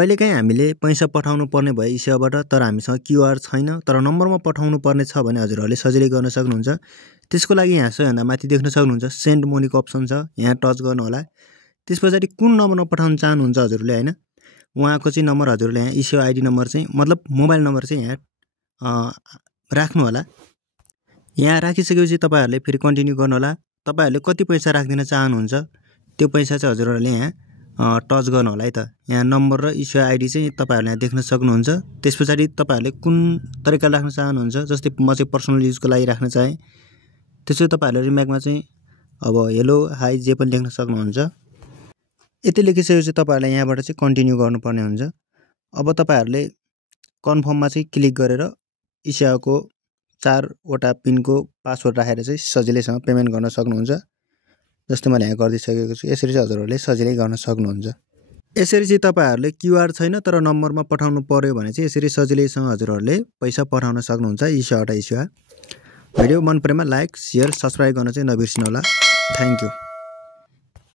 कहिलेकाहीँ हामीले पैसा पठाउनु पर्ने भए इसेवाबाट तर हामीसँग क्युआर छैन तर नम्बरमा पठाउनु पर्ने छ भने हजुरहरूले सजिलै गर्न सक्नुहुन्छ। त्यसको लागि यहाँ सबैभन्दा माथि देख्न सक्नुहुन्छ सेन्ड मनीको अप्सन छ, यहाँ टच गर्नु होला। त्यसपछि कुन नम्बरमा पठाउन चाहनुहुन्छ हजुरले हैन, उहाँको चाहिँ नम्बर हजुरले यहाँ इस्यु आइडी नम्बर चाहिँ मतलब मोबाइल नम्बर चाहिँ यहाँ राख्नु होला। यहाँ राखिसकेपछि तपाईहरुले फेरि कन्टिन्यू गर्नु होला। तपाईहरुले कति पैसा राख्दिन चाहनुहुन्छ त्यो पैसा चाहिँ हजुरहरूले यहाँ टच गर्नु होला है त। यहाँ नम्बर र इस्यु आइडी चाहिँ तपाईहरुले यहाँ देख्न सक्नुहुन्छ। त्यसपछि तपाईहरुले कुन तरिकाले राख्न चाहनुहुन्छ, जस्तै म चाहिँ पर्सनल युजको लागि राख्न चाहे। त्यसपछि तपाईहरुले रिमार्कमा चाहिँ अब हेलो हाई जे पनि लेख्न सक्नुहुन्छ। यति लेखिसकेपछि तपाईहरुले यहाँबाट चाहिँ कन्टिन्यू गर्नुपर्ने हुन्छ। अब तपाईहरुले कन्फर्ममा चाहिँ क्लिक गरेर इस्युको 4 वटा पिनको पासवर्ड राखेर चाहिँ सजिलैसँग पेमेन्ट गर्न सक्नुहुन्छ। जस्तै मैले यहाँ गरिदिसकेको छु। यसरी चाहिँ हजुरहरूले सजिलै गर्न सक्नुहुन्छ। यसरी चाहिँ तपाईहरुले क्युआर छैन तर नम्बरमा पठाउनु पर्यो भने चाहिँ यसरी सजिलैसँग हजुरहरूले पैसा पठाउन सक्नुहुन्छ इस्युबाट इस्यु। भिडियो मन परेमा लाइक, शेयर, सब्स्क्राइब गर्न चाहिँ नबिर्सिनु होला। Thank you.